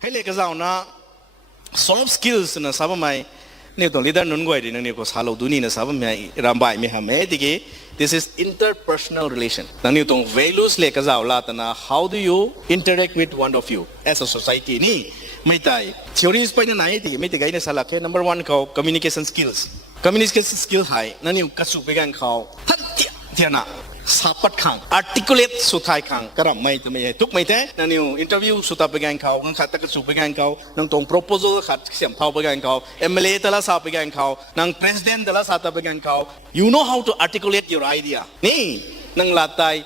ให้เล็กเจ้านะ soft skills นะสาบไหมเนี่ยตรง leader นุ่นกว่าดีนะเนี่ยก็สาลดูนี่นะสาบไหมรำใบไม่หาไม่ดีกี่ this is interpersonal relation นั่นเนี่ยตรง values เล็กเจ้าละแต่นะ how do you interact with one of you as a society นี่ไม่ได้ theories ไปไหนดีไม่ได้ไงเนี่ยสาระแค่ number one เขา communication skills ให้นั่นเนี่ยกระสุนไปกันเขาทัดเทียนะsapat kang articulate suthai kang karam mai tu mai tuk mai te na new interview suta pegang kau ngang khat tak su pegang kau nang tong proposal khat siam thau pegang kau MLA tala sa pegang kau nang president tala sa ta pegang kau you know how to articulate your idea ni nang latai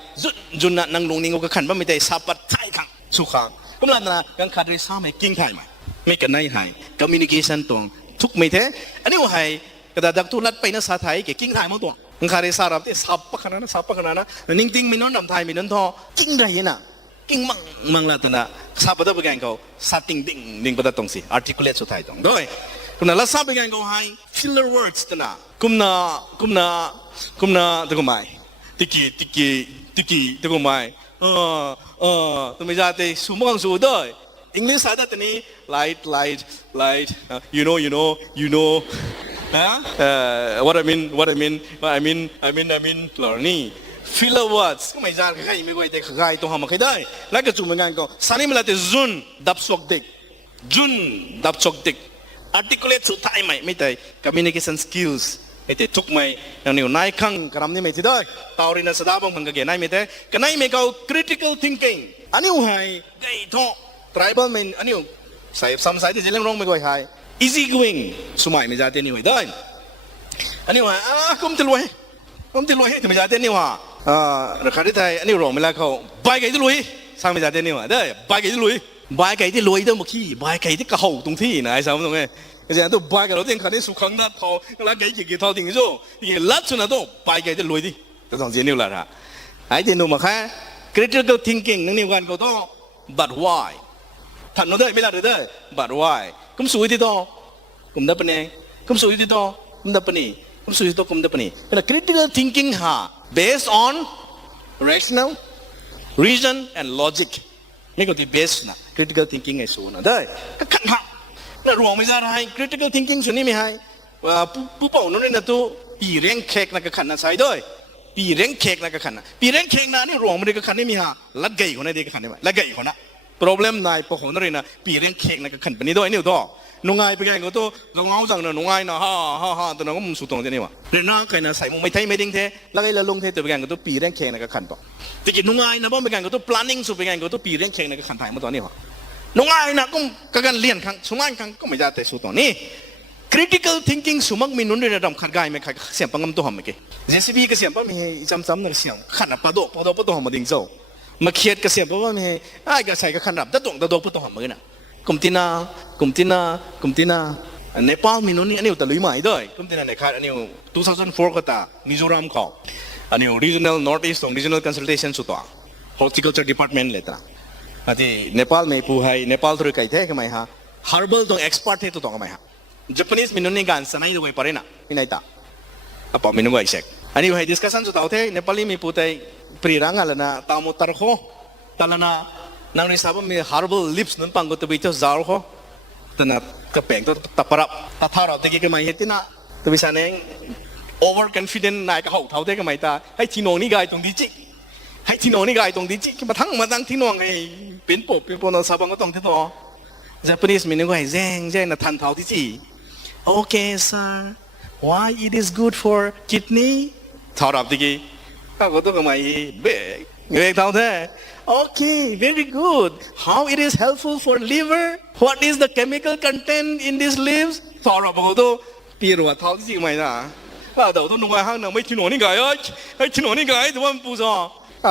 junna nang lungning ko khan ba mai te sapat thai kang su khang kum la na kang khat ri sa mai king thai mai mai kan nai hai communication tong tuk mai te ani wa hai kada dak tu lat pai na sa thai ke king thai mo tongงคาริสารับที่สับปะขนาดนั้นนิ่งติ้งมินนนำไทยมินนทอกิ้งได้ยินะกิ้งมังละตนะสับปะตัวไปกันเขาสัตติ้งดิ้งปะตัวตรงสิ articulate สุดท้ายตรงด้วยคุณน่ะละสับไปกันเขาให้ filler words ตนะกุมนาตะกุมไม่ติกีตะกุมไม่ตัวไม่ใช่แต่สูงมังสูงด้วย English อาจจะตัวนี้ light you know what I mean หล่อนี่ filler words ก็ไม่ใช่ใครไม่ค่อยได้ใครต้องทำมาใครได้แล้วก็จุ่มเหมือนกันก็สันนิษฐานแต่จุนดับสวกเด็ก articulate สุดท้ายไม่ได้ communication skills ไอ้ที่ทุกไม่อย่างนี้นายขังกระทำนี่ไม่ได้ตอรินสดาบังพังกะเกนายไม่ได้ก็นายไม่เขา critical thinking อันนี้ให้ไอ้ท่อ tribal man อันนี้ใส่ซ้ำใส่ที่จะเล่นร้องไม่ค่อยให้easy going สมัยไม่จ่ายเต็มนี่ไว้ได้อันนี้ว่ากุมติลวยที่ไม่จ่ายเต็มนี่ว่าราคาที่ไทยอันนี้รองไม่แล้วเขาใบไก่ที่รวยสร้างไม่จ่ายเต็มนี่ว่าได้ใบไก่ที่รวยต้องมาขี้ใบไก่ที่กระหอบตรงที่ไหนสามตรงนี้ก็จะต้องใบไก่เราเต็มขันนี้สุขังนัดทอแล้วไก่กี่ทอถึงจู่ยี่ลัดสุนัขต้องใบไก่ที่รวยดิจะต้องเจนิวละฮะไอ้เจนิวมาแค่ critical thinking นั่นนี่กันก็ต้อง but why ท่านโน้ตได้ไม่ละได้ but why kum suwi dito kum dapat ni kum suwi dito kena critical thinking based on rational reason and logic ni ko di based na critical thinking ai so na dai ka khan na ruang mai za hai critical thinking so ni mi hai pu pau no na tu pi reng khek na ka khan na sai doi pi reng khek na ni ruang mai ka khan ni mi ha lat gai ko na de ka khan ni ma lat gai ko na problem nai po ho na ri na pi reng khek na ka khan pa ni doi ni doนุ่งไงไปแกงก็ตัวเราเงาจังเนอะนุ่งไงนะฮ่าตัวนั้นก็มุ่งสู่ตรงนี้วะเรื่องน่าใครนะใส่มุงไม่ไทยไม่ดิ้งเทแล้วไอ้ละลงเทตัวไปแกงก็ตัวปีเร่งแข่งนะก็ขันต่อแต่กินนุ่งไงนะบ้างไปแกงก็ตัว planning สู่ไปแกงก็ตัวปีเร่งแข่งนะก็ขันถ่ายมาตอนนี้วะนุ่งไงนะก็กันเลี้ยนครั้งสุ่มไงครั้งก็ไม่ได้แต่สู่ตอนนี้ critical thinking สุ่มมักมีนุ่นด้วยระดับขัดกายไม่ใครเสียงปังกำตัวหอมไม่เกี่ย JCB ก็เสียงปังมีจำนั่นเสียงขันอ่ะปะโดหอมมาดิ้งโซ่มาเคียดก็เสียงปังว่ามีไอ้ก็ใส่ก็ขันรับตะโดปะตัวหอมมือน่ะกุมตินาเนปาลมีนู่นนี่อันนี้อุตลุยมาอีกด้วยกุมตินาเนี่ยค่ะอันนี้2004ก็ตามิโซรัมเขาอันนี้ regional northeast ของ regional consultation สุดตัว horticulture department เลยตาอันที่เนปาลไม่ผู้ให้เนปาลธุรกิจเท่ก็ไม่ฮะ herbal ตรง export เท่ตัวก็ไม่ฮะ Japanese มีนู่นนี่กันสมัยดูไปปารินะนี่ไหนตาอ่ะปอมีนู่นก็อีกเช็คอันนี้ให้ discussion สุดตัวเท่เนปาลีมีผู้ที่ปรีรังอะไรนะตามุตระโคตาลนะนางนิสาบมี herbal lips นั่นปังก็ตัวไปเจ้าจาร์โคแต่น่ะกระเป๋งตัวตะปรับตะทาเราตะกี้ก็ไม่เห็นที่น่ะตัววิชาเอง over confident นายก็เขาเท่าเท่ก็ไม่ตาให้ที่น้องนี่กายตรงดีจิมาทั้งที่น้องไอ้เป็นปบนสาบังก็ต้องที่ตัว Japanese มีนึกว่าแจ้งน่ะทันเท่าที่จี Okay sir why it is good for kidney ทารับตะกี้ก็ตัวก็ไม่เบ๊เรียกเท่าเท่ Okay very good how it is helpful for liver what is the chemical content in these leaves ทารับก็ตัวปีรัวเท่าที่จีไม่นะว่าเดี๋ยวต้องนุ่งไอ้ห้างหนังไม่ที่หนูนี่ไงให้ที่หนูนี่ไงแต่ว่ามันปูซอ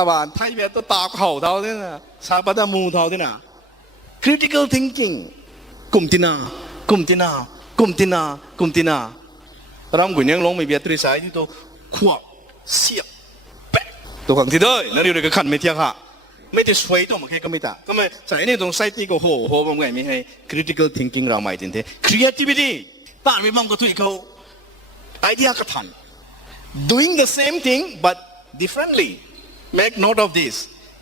บ้านไทยเบียดตัวตาเข่าเท่านี้นะซาปะตามูเท่านี้นะ critical thinking กุมตินารำกุญยังลงไม่เบียดตรีสายที่ตัวขวบเสียบแปะตัวขังที่ได้นั่นเรื่องก็ขันไม่เที่ยงค่ะไม่ได้ช่วยตัวมันแค่ก็ไม่ตาก็ไม่ใส่ในตรงไซต์ที่ก็โหบางไงไม่ให้ critical thinking เราไม่ถึงเท่ creativity ป้าไม่บ้างก็ทุกเขาไอเดียก็ทัน doing the same thing but differently make note of this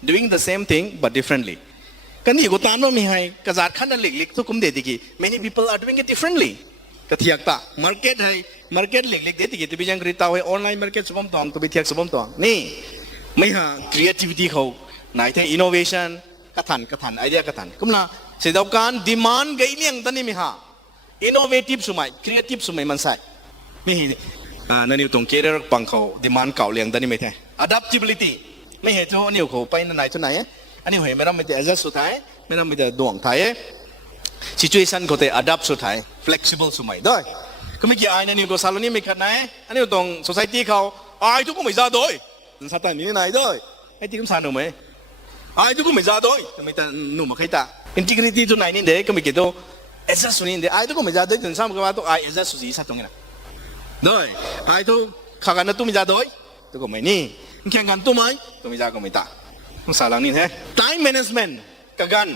doing the same thing but differently กันนี่กูตามว่ามีให้กระจาดขั้นนั้นเล็กๆทุกคนเด็ดกี่ many people are doing it differently กระเทียกตา market ให้ market เล็กๆเด็ดกี่ตัวไปยังกรีตาให้ online market สมมติตัวไปเทียกสมมติตัวนี่ไม่หา creativity เขาไหนที่ innovation กระทันไอเดียกระทันก็มันเสด็จการ demand ไงเลี้ยงตอนนี้ไม่หา innovative สมัย creative สมัยมันใส่ไม่เห็นนั่นนี่ตรง career ปังเขา demand เก่าเลี้ยงตอนนี้ไม่ใช่ adaptability ไม่เห็นตัวนี่เขาไปไหนตัวไหนอันนี้เห็นไม่ต้องไม่ได้ adjust สุดท้ายไม่ต้องไม่ได้ดวงไทย situation เขาแต่ adapt สุดท้าย flexible สมัยได้ก็ไม่กี่ไอ้นั่นนี่ก็สารนี่ไม่ขัดไหนอันนี้ตรง society เขาไอ้ทุกคนไม่จ่าด้วยสัตว์มีไหนด้วยไอ้ที่คุณสานหนูไหมไอ้ทุกคนไม่จ่าด้วยแต่ไม่แต่หนุ่มมาใครตา integrity ตัวไหนนี่เด็กก็ไม่กี่ตัว adjust สุดนี่เด็กไอ้ทุกคนไม่จ่าด้วยถึงซ้ำก็ว่าตัวไอ้ adjust สุดที่สัตว์ตรงนี้นะด้วยไอ้ทุกข้ากันนั่นตัวไม่จ่าด้วยตัวก็ไม่นี่แข่งกันตัวไหมตัวไม่จ่าก็ไม่ตาคุณสารนี่แท้ time management กัน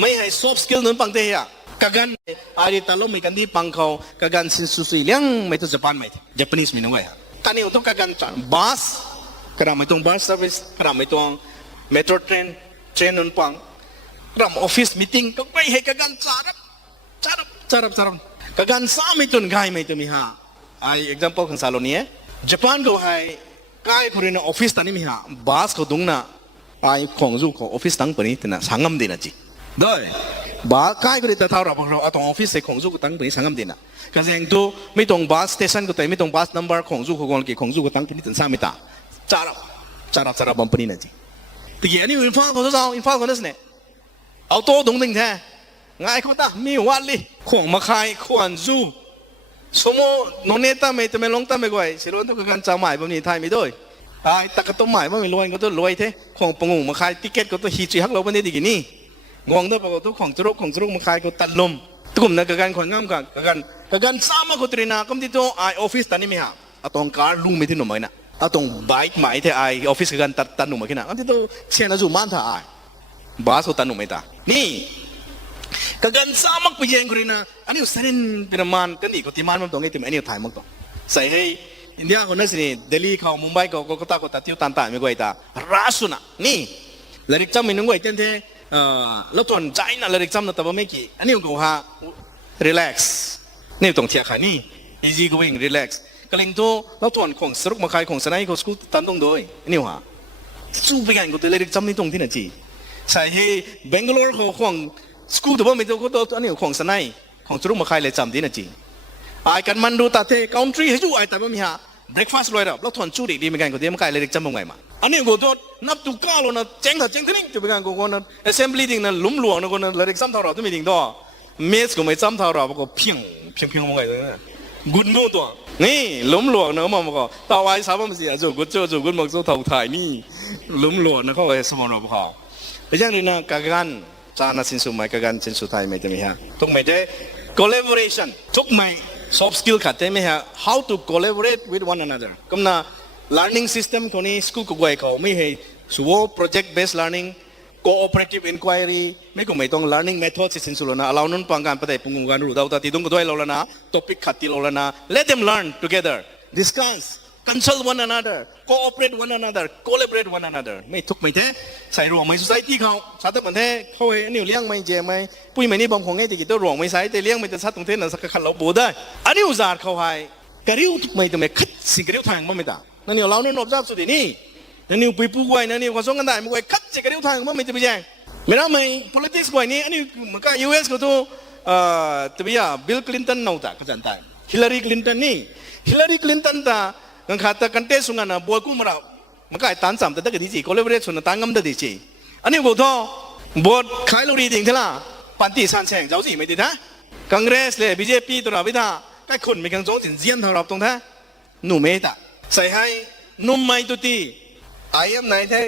ไม่ให้ soft skill นั้นปังเทียกันอาริตาลไม่กันที่ปังเขากันสินสุสีเลี้ยงไม่ต้องญี่ปุ่นไม่ Japanese มีน้อยตอนนี้ต้องกันบัสกระไม่ต้องบัส service กระไม่ต้อง metro train นั้นปังกระออฟฟิศมีติ้งก็ไม่ให้กันจารับกันสาไม่ต้องง่ายไม่ต้องมีหาไอ้ example ของซาโลนี่ญี่ปุ่นก็ให้ใกล้พอดีนะออฟฟิศตอนนี้มีหาบัสเขาตรงน่ะไอ้ของจู่ของออฟฟิศตั้งปนี้แต่น่ะสังคมดีนะจีได้บ้าใกล้ก็ได้แต่เท่าเราบอกเราเอาตรงออฟฟิศใส่ของจู่ก็ตั้งปนี้สังคมดีนะก็แสดงตัวไม่ตรงบัสสเตชันก็แต่ไม่ตรงบัสนัมเบอร์ของจู่ของกี่ของจู่ก็ตั้งปนี้ถึงสามไม่ตาจารับบัมปนี้นะจีแต่ยี่อันนี้อินฟาเขาจะเอาอินฟาเขาเนี่ยสิเอาโต๊ะตรงนึงแท้ง่ายเขาตามีวันเลยของมาขายของจู่สมมตินนเนต้าไม่แต่ไม่ลงต้าไม่ก่อยสิรู้ตัวกันจะหมายแบบนี้ไทยไม่ด้วยไอ้ตะก็ต้องหมายว่าไม่รวยก็ต้องรวยเท่ของปงงมาขายติ๊กเก็ตก็ต้องฮีจีฮักเราวันนี้ดีกี่นี่งงด้วยปกติของจุกมาขายก็ตัดลมทุกคนนักการคนงามกันสามก็ตรีนาก็ที่ตัวไอออฟฟิศตอนนี้มีฮะเอาตรงการลุงไม่ที่หนุ่มไหมนะเอาตรงไบค์หมายที่ไอออฟฟิศกันตัดหนุ่มไหมขี้นะก็ที่ตัวเชียร์นะจู่มันถ่ายบาสตัดหนุ่มไหมตานี่กันสามก็ไปยังกรีนาอันนี้เส้นเป็นมันกันนี่ก็ที่มันตรงนี้ที่อันนี้ถ่ายมันตรงใส่ให้อินเดียคนนั้นสิเดลีเขามุมไบเขาก็ตาเที่ยวตันไม่ก่อยตาราสุนะนี่แล้วริกจำไม่นุ่งไว้เต้นเท่แล้วตัวใจน่ะแล้วริกจำนั่นแต่ว่าไม่กี่อันนี้ก็ฮะ relax นี่ตรงเที่ยขานี่ easy going relax ก็เลยตัวแล้วตัวของสรุปมาขายของสนายของสกูตตันตรงด้วยนี่ฮะสู้ไปกันก็ตัวแล้วริกจำนี่ตรงที่ไหนจีใส่ให้เบงกาลูร์ของสกูตแต่ว่าไม่ตัวก็ตัวอันนี้ของสนายของสรุปมาขายเลยจำที่ไหนจีไอ้กันมันดูตาเท country ให้จู่ไอ้แต่ว่ามีฮะ breakfast เลยแล้วแล้วทวนจู่ดีเหมือนกันก็เดี๋ยวมันกลายเลยจำยังไงมาอันนี้ก็ตัวนับตุก้าแล้วนะเจ๊งที่นี่จะเป็นการกูคนนั้น assembly ดิ่งนั้นหลุมหลวงนะคนนั้นเลยซ้ำเท่าเราที่มีดิ่งตัว mass ก็ไม่ซ้ำเท่าเราก็เพียงมันไงตัวนั้น good no ตัวนี่หลุมหลวงนะมันก็ต่อไปสาวมันเสียจู่ good จู่ good มันก็เท่าไทยนี่หลุมหลวงนะเขาเลยสมองเราพอแต่อย่างนี้นะการจานาสินสุไม่การสินสุไทยไม่จะมีฮะทุกไม่ได้ collaboration ทุกไม่soft skill ขัดใจไหมฮะ how to collaborate with one another ก็น่ะ learning system คนนี้ school ก็ไว้เขาไม่ให้สู้ project based learning cooperative inquiry ไม่ก็ไม่ต้อง learning method สิ่งสุดแล้วนะเรานั่นปังการปฏิบัติงานรู้เราแต่ที่ต้องก็ด้วยเราแล้วนะ topic ขัดที่เราแล้วนะ let them learn together discuss consult one another cooperate one another collaborate one another ไม่ทุกไม่แท้ใส่รวมไม่ society เขาชาติประเทศเขาเห็นนี่เลี้ยงไม่เจไม่ปุ้ยไม่นี่บางของไอ้ที่กินตัวรวมไม่ใส่แต่เลี้ยงไม่จะชาติตรงเทศนั้นสักขันเราบูได้อันนี้อุตส่าห์เขาให้กระดิ่งทุกไม่ต้องไม่คัดสิ่งกระดิ่งทางมันไม่ได้นั่นนี่เราเนี่ยนบจับสุดนี่นั่นนี่ปุ้ยปุ้ยไว้นั่นนี่ความสงกันได้ไม่ไว้คัดสิ่งกระดิ่งทางมันไม่จะไปแย่งไม่ได้ไม่ politics ไว้นี่อันนี้มันก็ US ก็ตัวตัวอย่าง Bill Clinton น่าจะก็จันทร์ Hillary Clinton นี่ Hillary Clinton ตางั้นข้าแต่กันเตะสุนันนะบัวกุ้งมาแล้วมันก็ไอ้ตันสามแต่ถ้าเกิดที่จีก็เลยไม่ได้สุนันตังงั้มเด็ดจีอันนี้กูท้อบัวขายลูรีดิ่งเท่าไหร่ปันตีสันแสงเจ้าสิไม่ดีนะคอนเกรสเลย BJP ตัวเราไม่ได้ใกล้คนไม่กันสงสินเสียนทางเราตรงท่าหนุ่มเมตาใส่ให้นุ่มไม่ตุตีไอ้ยังไหนเท่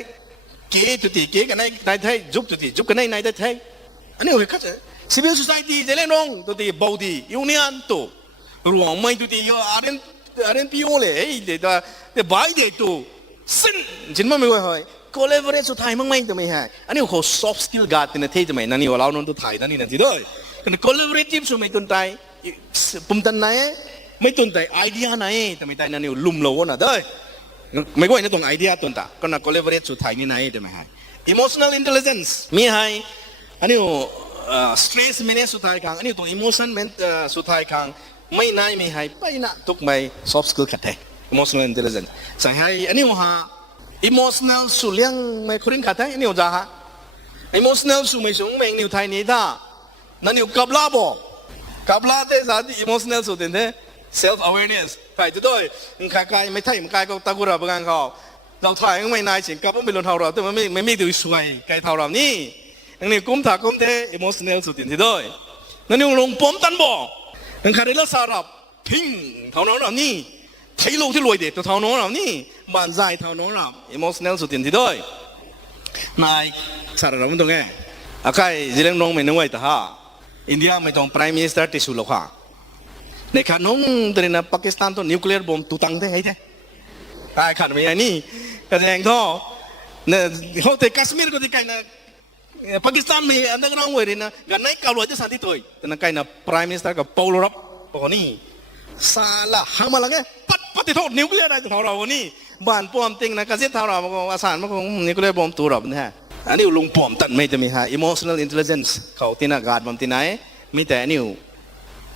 เก๋ตุตีเก๋กันไหนเท่จุกตุตีจุกกันไหนเท่อันนี้โอเคเข้าใจ civil society เจริญงตุตีบอดี้ยูเนียนตัวรวมไม่ตุตีyo RNPO เลยแต่บ่ายเด็ดตัวสิ่งจริงมั้ยไม่ไหว collaborate สุดท้ายมั้งไม่จะไม่ให้อันนี้เขา soft skill การที่นั่นเท่จะไม่นั่นนี่ว่าเราโน้นตัวไทยนั่นนี่นั่นที่ด้วยแต่ collaborative สุดไม่ตุนไทยปุ่มตันไหนไม่ตุนไทยไอเดียไหนแต่ไม่ไทยนั่นนี่ลุ่มโลนะด้วยไม่ก็ไอ้นั่นตรงไอเดียตุนตาก็น่ะ collaborate สุดท้ายนี่ไหนจะไม่ให้ emotional intelligence มีให้ อันนี้stress manage สุดท้ายครั้งอันนี้ตรง emotion สุดท้ายครั้งไม่นายไม่ให้ไปนะทุกไม่ soft skill ขัดแท้ emotional intelligence ใส่ให้อันนี้ว่า emotional สุเลี้ยงไม่คนขัดแท้อันนี้ว่าจ้าฮะ emotional สุไม่สูงไม่นิวไทยนี่ท่านั่นนิวกับลาบ่กับลาเตสาที่ emotional สุดเด่น self awareness ใครจะด้วยมึงใครไม่ไทยมึงใครก็ตะกุระประกันเขาเราถ่ายไม่นายสิกับไม่เป็นเท่าเราแต่มันไม่ตัวสวยใครเท่าเรานี่อันนี้กุมถากุมเท emotional สุดที่ด้วยนั่นนี่ลงปมตันบ่นั่นใครได้รักษาเราพิงเท่าน้องเรานี่ไทยโลกที่รวยเด็ดตัวเท่าน้องเรานี่บ้านใจเท่าน้องเรา emotional สุดที่ด้วยนายสารเราไม่ต้องแง่อาใครจะเลี้ยงน้องไม่นึกไว้แต่ฮะอินเดียไม่ต้อง prime minister ที่สุดหรอกค่ะในขณะนั้นตอนนี้ปากีสถานตัวนิวเคลียร์บอมตุตังได้ไงไอ้ขันไม่ไอ้นี่ก็แสดงท่อเนี่ยเขาแต่กัสมีร์ก็ที่ใกล้นะปากีสถานมีอันนั้นก็น้องเวรินะกันไหนกาวจะสันติตัวแต่นั่นใกล้นะ prime minister กับปาโลรับพวกนี้ซาลาหามาละไงปัดที่โทษนิวเคลียร์ได้ตัวเราวันนี้บ้านป้อมติงนะกษัตริย์เราบอกว่าสารมันคงนิวเคลียร์บอมตัวรับนะฮะอันนี้ลุงป้อมตัดไม่จะมีฮะ emotional intelligence เขาที่น่าการบอมที่ไหนมีแต่อันนี้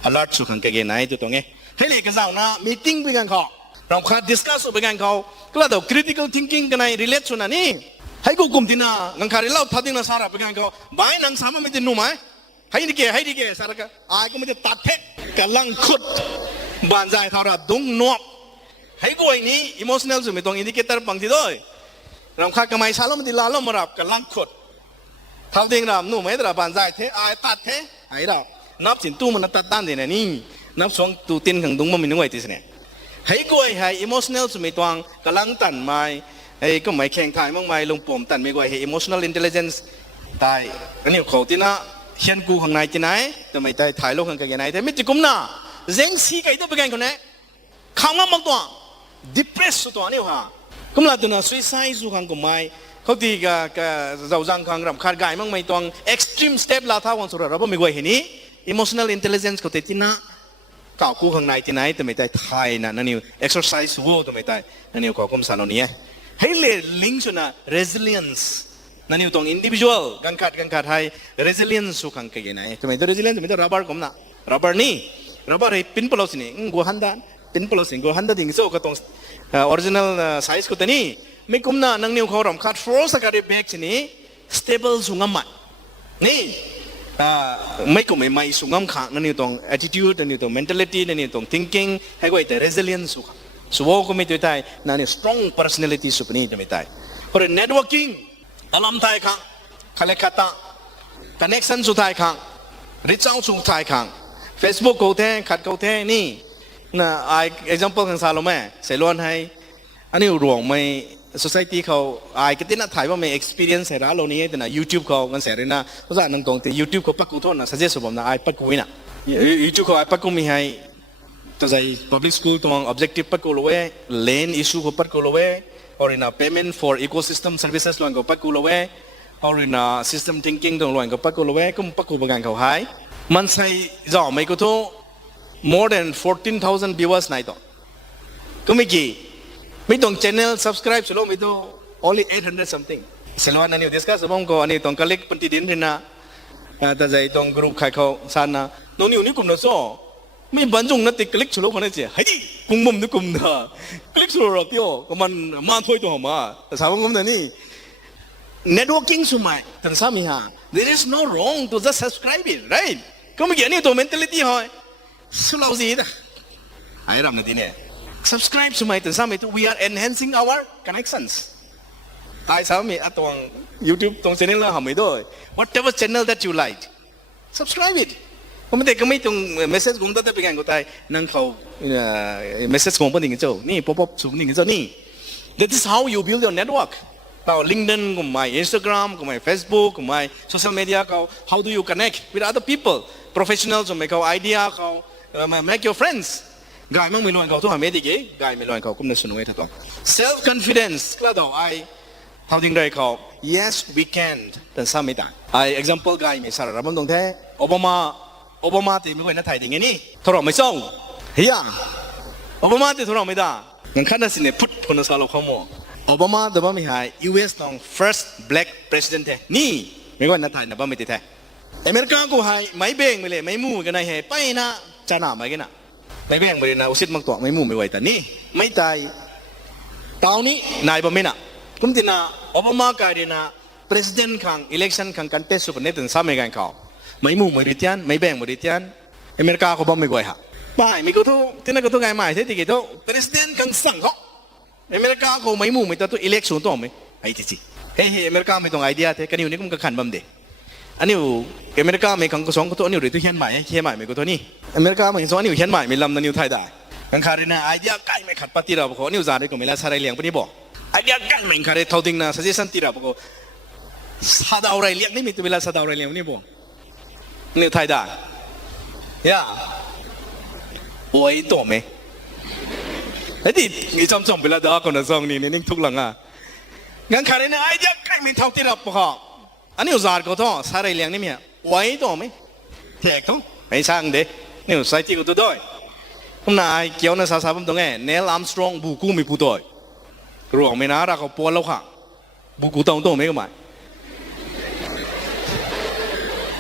alert สุขังเกณฑ์ไหนตัวตรงนี้ให้เรียกกันนะ meeting ไปกันเขาเราคัด discuss ไปกันเขาก็แล้ว critical thinking กันใน relate ส่วนนี้ให้กูกลุ่มที่น่ะงังคาริเล่าทัดดิ้งนะสาระไปกันเขาบ่ายนังสามไม่จะนุ่มไหมให้ดีเกสาระกันไอ้ก็ไม่จะตัดเทะกันลังขุดบานใจเท่าไรดุงนวบให้กูไอ้นี่ emotional สุดไม่ต้อง indicator บางทีด้วยเราคัดกันไม่ช้าแล้วมันดีลาแล้วมารับกันลังขุดเท่าดิ้งเรานุ่มไหมแต่ละบานใจเทะไอ้ตัดเทะไอ้เรานับสินตู้มันตัดตั้งเดี๋ยวนี้นับสองตู้ตินขังดุงมันไม่นึกไว้ที่สิเนี่ยให้กูให้ emotional สมัยตวงกำลังตันไม่ไอ้ก็ไม่แข่งถ่ายมั่งไม่ลงปุ่มตันไม่กูให้ emotional intelligence ตายอันนี้เขาที่น่ะเขียนกูข้างในที่ไหนแต่ไม่ได้ถ่ายลงข้างในแต่ไม่จะกุมน่ะเร่งสีกันตัวเป็นไงคนนี้ข้างมันบางตัว depress ตัวนี่ฮะกุมละตัวน่ะ suicide สุขังกุมไม่เขาตีกับเราจังขังรำคาญกายมั่งไม่ตวง extreme step ลาท่าวันสุดเราไม่กูเห็นนี้emotional intelligence ก็เต็มที่น่ะก้าวกู้ข้างในที่ไหนแต่ไม่ได้ไทยนะนั่นนี่ exercise วัวแต่ไม่ได้นั่นนี่ก็คุ้มสารนี้ให้เล่นลิงก์ชนะ resilience นั่นนี่ตรง individual กันขาดให้ resilience สุขังเกี่ยไหนแต่ไม่ได้ resilience ไม่ได้ rubber ก็นะ rubber นี่ rubber ให้ปิ้นปลอสินี่กูฮันดาปิ้นปลอสิกูฮันดาดิ่งโซ่ก็ตรง original size ก็แต่นี่ไม่คุ้มนะนั่งนิ้วเขารำขาด force กับเบรกสินี่ stable สุงมันนี่ไม่ก็ไม่สุงามขังนั่นนี่ตรง attitude นั่นนี่ตรง mentality นั่นนี่ตรง thinking ให้ก็ไอ้แต่ resilience สุขสุขก็ไม่ตัวใดนั่นนี่ strong personality สุขนี่จะไม่ได้เพราะ networking อารมณ์ไทยขังขลักขัด connection สุดท้ายขัง reach out สุดท้ายขัง Facebook เขาแท้ขัดเขาแท้นี่นะไอ้ example ของซาโลแม่เสร็จล้วนให้อันนี้รวมไม่ society เขาไอ้ก็ที่น่าถ่ายว่ามี experience เสร็จแล้วนี่แต่นะ YouTube เขากันเสร็จเลยนะเพราะฉะนั้นตรงที่ YouTube เขาปักกูโทษนะ suggest ผมนะไอ้ปักกูนะ YouTube เขาไอ้ปักกูมีให้ตัวใจ public school ตรง objective ปักกูเลย lane issue เขาปักกูเลย or in a payment for ecosystem services ลวนเขาปักกูเลย or in a system thinking ตรงลวนเขาปักกูเลยก็ปักกูประกันเขาให้มันใส่จ่อไม่กูโทษ more than 14,000 viewers ไหนต่อก็ไม่กี่ไม่ต้อง channel subscribe สโลไม่ต้อง only 800 something สโลนั่นนี่ discuss ผมก็อันนี้ต้อง collect ปฏิทินเลยนะแต่ใจต้อง group ใครเขาสานนะน้องนี่กลุ่มนั้นซ้อไม่บรรจุนั่นติ click สโลคนนี้เสียเฮ้ยกลุ่มนี่กลุ่มน่ะ click สโลเราเที่ยวก็มันมาถ้วยตัวมาแต่สาวกลุ่มนั้นนี่ networking สมัยแต่สามีฮะ there is no wrong to just subscribe it right ก็ไม่เกี่ยวนี่ตัว mentality หอยสุดเราสินะไอ้รำนั่นที่เนี่ยsubscribe สมัยแต่สมัยตัว we are enhancing our connections ตายสามีอ่ะตรง YouTube ตรง channel เราทำไม่ได้ whatever channel that you like subscribe it ผมไม่ได้ก็ไม่ตรง message ผมตั้งแต่เป็นไงก็ตายนั่งเขา message ของผมนี่เจ้านี่ pop up สูงนี่เจ้านี่ that is how you build your network ต่อ LinkedIn ก็ไม่ Instagram ก็ไม่ Facebook ก็ไม่ social media เขา how do you connect with other people professionals ก็ไม่เขา idea เขา make your friendsกายมั่งไม่รวยเขาต้องหาเมดิเกกายไม่รวยเขาคุ้มในส่วนไว้ทั้งตัว self confidence ก็เราไอ้เท่าที่ได้เขา yes we can แต่ซ้ำไม่ได้ไอ้ example กายมีสาระมันตรงแท้โอบามาที่ไม่ค่อยน่าถ่ายอย่างนี้ทรมไม่ส่งเฮียโอบามาที่ทรมไม่ได้งั้นขั้นนั้นสิเนี่ยพุทธคนสารเขาโมโอบามาแต่ว่าไม่หาย US ต้อง first black president แท้นี่ไม่ค่อยน่าถ่ายนะบ้าไม่ติดแท้ อเมริกาก็ให้ไม่เบ่งไปเลยไม่มู่กันนะเฮ้ไปนะจะหนาไหมกันนะไม่เบ่งไปเลยนะอุสิตมังตัวไม่มู่ไม่ไหวแต่นี่ไม่ตายตอนนี้นายบ่ไม่นะกุมตินะโอบามาการีนะ president ขัง election ขังกันเตสุปนิตันสามีกันเขาไม่มู่ไม่ริตยันไม่เบ่งไม่ริตยันอเมริกาก็บ่ไม่ไหวฮะไปไม่กูทุกที่นั่นกูทุกไงไม่ใช่ที่กี่ทุก president ขังสั่งเขาอเมริกาก็ไม่มู่ไม่ตัว election ตัวไม่ไอ้ที่สิเฮ้ยอเมริกาไม่ต้องไอเดียเท่กันอยู่นี่กุมก็ขันบัมเดอันนี้อเมริกาไม่ขังก็สองก็ตัวอันนี้อยู่ที่เขียนใหม่เขียนใหม่ไม่ก็ตัวนี้อเมริกาไม่สองอันนี้เขียนใหม่ไม่ลำนั่นอยู่ไทยได้กันคารินะไอเดียใกล้ไม่ขัดปฏิเราบอกอันนี้อุตส่าห์ได้ก็ไม่ละสารเลี้ยงปนี้บอกไอเดียใกล้ไม่ขัดเลยเท่าทิ้งนะสัจสันติเราบอกสาดเอาอะไรเลี้ยงนี่มีตัวเวลาสาดเอาอะไรเลี้ยงนี่บอกนี่ไทยได้ยาโอ้ยตัวไหมไอ้ที่นี่จำเวลาด่าคนละซองนี่นี่ทุกหลังอ่ะกันคารินะไอเดียใกล้ไม่เท่าที่เราบอกอันนี้อุตส่าห์ก็ท้อสารเลี้ยงนี่มีไว้ตัวไหมแทกท้อไม่ช่างเด้นี่ใส่ที่กูตัวด้วยผมนายเกี่ยวในสาสาผมตรงไงเนลอัมสตรองบุกูมีผู้ตัวรวงไม่น่ารักเขาปวดแล้วค่ะบุกูตรงตัวไม่ก็หมาย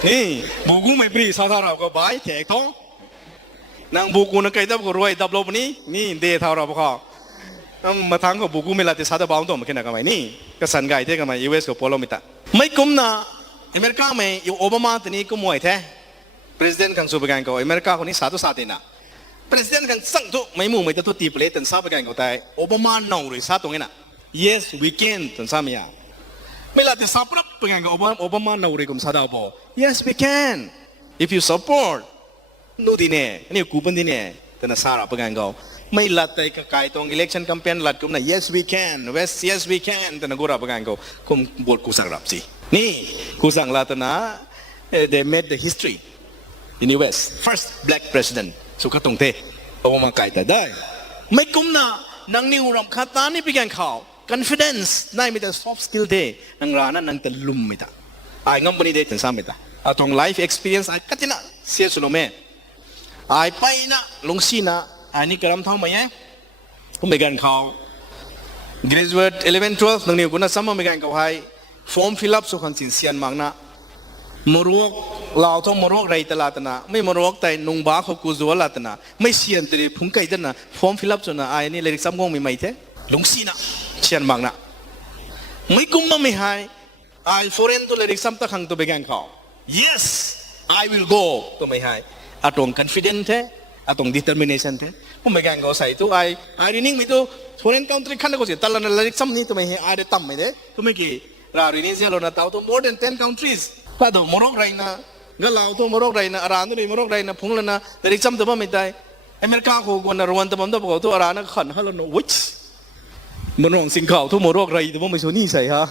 นี่บุกูไม่ปรีสาธารณะก็บายแทกท้องนางบุกูนักไก่ดับก็รวยดับลบนี้นี่เดทาเราพอมาทั้งก็บุกูไม่ละแต่สาธารณะตัวมันแค่ไหนกันไหมนี่ก็สันไก่เท่กันไหมยูเอสก็ปวดแล้วไม่ตาไม่กุมนะอเมริกาไม่อยู่โอบามาตัวนี้ก็มวยแท้ president ขังสูบกันก็อเมริกาคนนี้สาธุสาธินะ president ขังสั่งทุกไม่มุ่งไม่ตัวตีเปลตันซาบกันก็แต่โอบามาหน่อยสาตรงนี้นะ yes we can ตันซามีอ่ะไม่ละแต่ซาปรับเป็นกันก็โอบามาหน่อยก็มซาดาวบอก yes we can if you support นู่นดีเนี่ยนี่กูเป็นดีเนี่ยแต่น่าสาระเป็นกันก็ไม่ละแต่ก็กายตรง election campaign ละก็นะ yes we can west yes we can แต่น่ากูรับเป็นกันก็คุมบทกูสั่งรับสินี่กูสั่งละแต่นะ they made the history in the West first black president สุขตรงเทโอบามาไก่แต่ได้ไม่กุมนะนังนิวรำคาตานี่เป็นการข่าว confidence นั่นไม่แต่ soft skill เทนังร้านนั้นนังตะลุมไม่ได้ไอ้งั้นวันนี้เด็กถึงสามไม่ได้ตรง life experience ไอ้กัตินะเสียสุดโลเมไอ้ไปนะลงซีนะไอ้นี่กระลำท้องมาเนี่ยผมเป็นการข่าว graduate 11 12นังนิวกุนัสมัมเป็นการข่าวให้ form fill up สุขันสินเซียนมังนะมรวกเราต้องมรวกไรตลาดนะไม่มรวกแต่นุ่งบ้าเขากูจัวลาดนะไม่เสียนแต่พุ่งไก่ดันนะฟอร์มฟิลลับจนนะไอ้นี่เลยซ้ำงงไม่เท่ลงซีนะเชียนมังนะไม่กุมมาไม่หายไอ้ฟอเรนตัวเลยซ้ำตะขังตัวเบกันเขา yes I will go ตัวไม่หายอะตรง confident เท่อะตรง determination เท่ผมเบกันเขาใส่ตัวไอ้เรนนิ่งไม่ตัวฟอเรน country ขันก็เสียตลาดเลยซ้ำนี่ตัวไม่หายไอ้เดตั้มไม่เท่ตัวไม่กี่ราเรนนิ่งเสียแล้วนะตัว more than 10 countriesก็ตัวมรกไรนะก็เราตัวมรกไรนะอารานุนี่มรกไรนะพุ่งแล้วนะแต่ที่จำตัวไม่ได้อเมริกาเขาคนรวันตัวมันตัวบอกตัวอารานะขันฮัลโหลวิชมันรองสิงเขาตัวมรกไรตัวไม่ชนี่ใส่ฮะ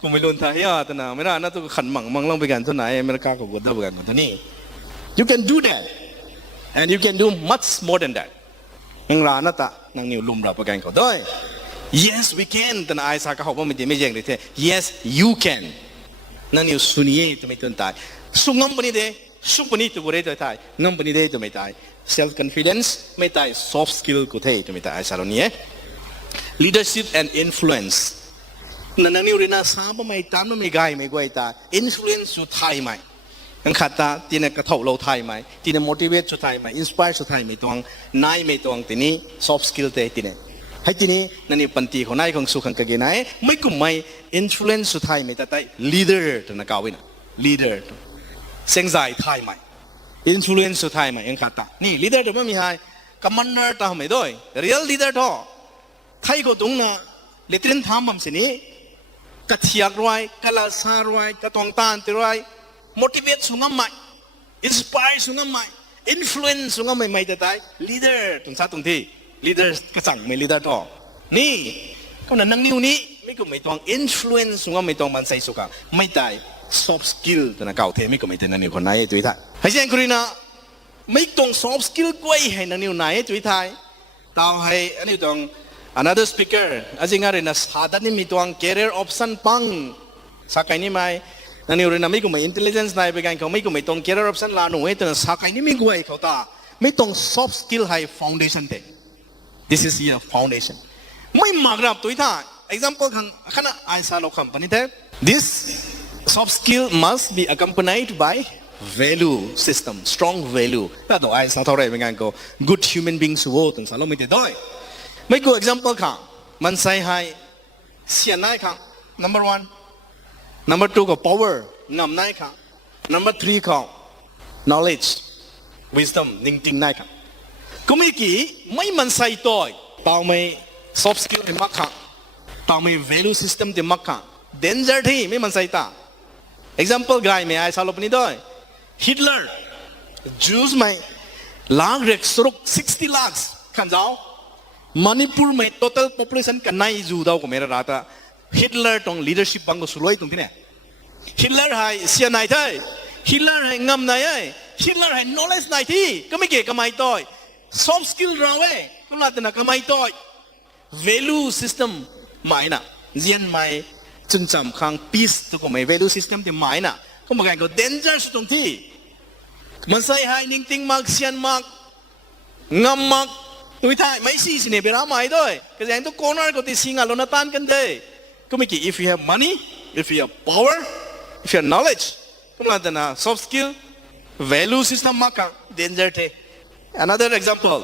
กูไม่ลุ้นทายาแต่นะไม่ได้นะตัวขันมังลองไปกันตัวไหนอเมริกาเขาคนตัวไปกันตัวนี้ you can do that and you can do much more than that ยังร้านนั่นตะนางนิวลุมรับไปกันเขาด้วย yes we can แต่นายสากเขาบอกไม่แย่งเลยเท่ yes you canนั่นอยู่สุนีตัวไม่ตื่นตายสุงงปนิเดสุปนิตัวกูเรตัวตายงงปนิเดตัวไม่ตาย self confidence ไม่ตาย soft skill กูเท่ตัวไม่ตายสารนี้ leadership and influence นั่นนี่เรื่องน่าสาบไม่ตามไม่ไกลไม่กว่าตาย influence สุดท้ายไหมกันขัดตาที่นั่นกระทบเราไทยไหมที่นั่น motivate สุดท้ายไหม inspire สุดท้ายไหมตวงนายไม่ตวงที่นี่ soft skill เท่ที่นี่ให้ที่นี่นั่นนี่ปันตีของนายของสุขังกะเกนายไม่กุมไม่ influence สุดท้ายไม่แต่ leader ตัวนักเอาไว้นะ leader เสียงใจไทยไหม influence สุดท้ายไหมยังขัดตานี่ leader ตัวไม่มีให้ commander ตัวไม่ด้วย real leader ตัวไทยก็ตรงนะเลตรินทำมันสินี่กระเทียกรวยกะลาซารวยกระตองตานติรวย motivate สุงามไหม inspire สุงามไหม influence สุงามไหมแต่ leader ตรงซาตรงที่leader ก็สั่งไม่ leader ต่อนี่ก็นั่นนั่งนิ้วนี้ไม่ก็ไม่ต้อง influence สุงไม่ต้องมันใส่สุกไม่ได้ soft skill แต่นะเก่าเทไม่ก็ไม่เป็นนั่นนิ้วคนไหนจุ้ยท่าให้เช่นคุณนะไม่ต้อง soft skill กล้วยให้นั่นนิ้วไหนจุ้ยท่าต่อให้อันนี้ต้อง another speaker อาจริงอะไรนะสาดันนี่มีตัว career option ปังสักไงนี่ไหมนั่นนิ้วเรื่องนั้นไม่ก็ไม่ intelligence ไหนไปกันเขาไม่ก็ไม่ต้อง career option ลาหนูให้แต่สักไงนี่ไม่กล้วยเขาตาไม่ต้อง soft skill ให้ foundation เตThis is your foundation. ไม่มากนะตัวท่า example ขันขณะไอซาโลคัมปนิเต This soft skill must be accompanied by value system strong value ถ้าตัวไอ้สาวเท่าไรเป็นงานก็ good human beings โว้ตั้งสารไม่ได้ด้วยไม่กู example ค่ะมันใส่ให้เสียนายค่ะ number one number two ก็ power นำนายค่ะ number three ค่ะ knowledge wisdom นิ่งจริงนายค่ะก็ไม่กี่ไม่มันใส่ตัวเปล่าไม่ soft skill ที่มักค่ะเปล่าไม่ value system ที่มักค่ะ danger ที่ไม่มันใส่ตา example ไงไม่ไอ้สาวนี้ด้วย Hitler Jews ไม่ล้างเร็กสุก60 lakhs ขันเจ้า Manipur ไม่ total population กันไหนจูดาวก็ไม่ระดับ Hitler ตรง leadership บังก็สุดยอดตรงที่เนี่ย Hitler ให้เสียนายที่ Hitler ให้งำนาย Hitler ให้ knowledge นายที่ก็ไม่เกี่ยวกับไม่ต่อย soft skill เราก็น่าจะนักไม่ต่อย value system ไม่นะเรียนไม่จนจำขัง peace ตัวก็ไม่ value system ที่ไม่นะก็มากันก็ danger ตรงที่มันใส่ให้นิ่งติงมากเสียนมากงำมากตัวท้ายไม่ซีสิเนี่ยเป็นอะไรด้วยก็อย่างตัวโกนอะไรก็ติดสิงห์ลนตันกันได้ก็ไม่กี่ if you have money if you have power if you have knowledge ก็มาแต่นะ soft skill value system มากกัน danger เท่ another example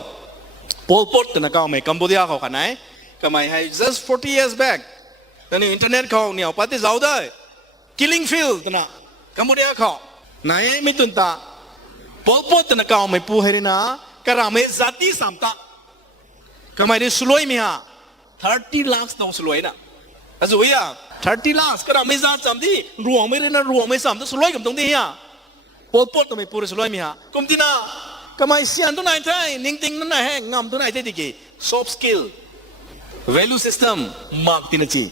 Pol Pot ตัวนักเอาไม่กัมพูชาเขาขนาดไหนก็ไม่ให้ just 40 years back ตอนนี้อินเทอร์เน็ตเขาเนี่ยปฏิเสธได้ killing field ตัวนักกัมพูชาเขาไหนไม่ตุนตาPol Pot ตัวนักเอาไม่พูดให้นะก็เราไม่จัดที่สามตาก็ไม่ได้สลวยมั้ยฮะ30 lakhs ต้องสลวยนะอาจุยอ่ะ30 lakhs ก็เราไม่จัดสามที่รวมไม่ได้นะรวมไม่สามต้องสลวยกับตรงที่ฮะPol Pot ตัวไม่พูดสลวยมั้ยฮะกุมที่น่ะก็ไม่เสียนตัวไหนใช่นิ่งๆนั่นไหนแห้งงำตัวไหนใช่ที่กี่ soft skill value system มากที่นั่นจี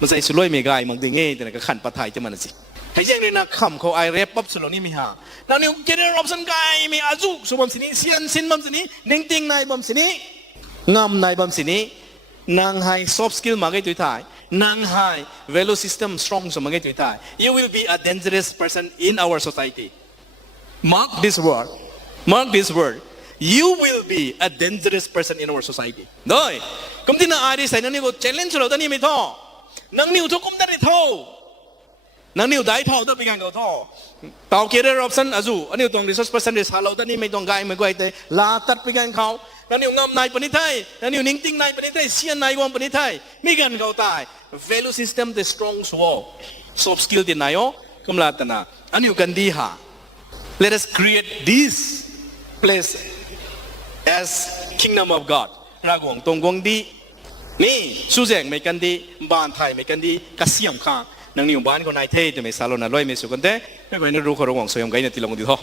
มันใส่สลวยไม่ไกลมากที่งี้แต่ก็ขันปะไทยจะมันสิให้ยังเลยนะคำเขาไอเรปปั๊บสลนี่มีฮะแล้วนี่เจเนอเรลสันไกมีอาจุสุบัมสินีเซียนสินบัมสินีนิ่งๆในบัมสินีงำในบัมสินีนางให้ soft skill มาให้ตัวท้ายนางให้ value system strong สมาให้ตัวท้าย you will be a dangerous person in our society mark this word mark this word you will be a dangerous person in our society ด้วยคำที่น่าอายที่ใส่นั่นนี่ก็ challenge เราตอนนี้ไม่ท้อนางนิวทุกคนได้ท้อนางนิวได้ท้อต้องเป็นการเขาท้อต่อเกี่ยวกับรับสันอาจูอันนี้ต้อง resource person ที่สาเราตอนนี้ไม่ต้องไกลไม่ไกลแต่ลาตัดเป็นการเขานางนิวงำนายปณิไทยนางนิวนิ่งๆนายปณิไทยเสียนนายวงปณิไทยมีการเขาตาย value system ที่ strong สว soft skill ที่นายกำลังตันะอันนี้กันดีฮะ let us create this place as kingdom of God รากวงตรงกงดีนี่สู้แจงไม่กันดีบ้านไทยไม่กันดีกระเสียมข้างนางนิวบ้านคนนายเท่จะไม่สาลน่ะร้อยไม่สุกันเต้ไม่ก็ยังรู้ขอร้องสวยงามกันในที่ลงดีท้อ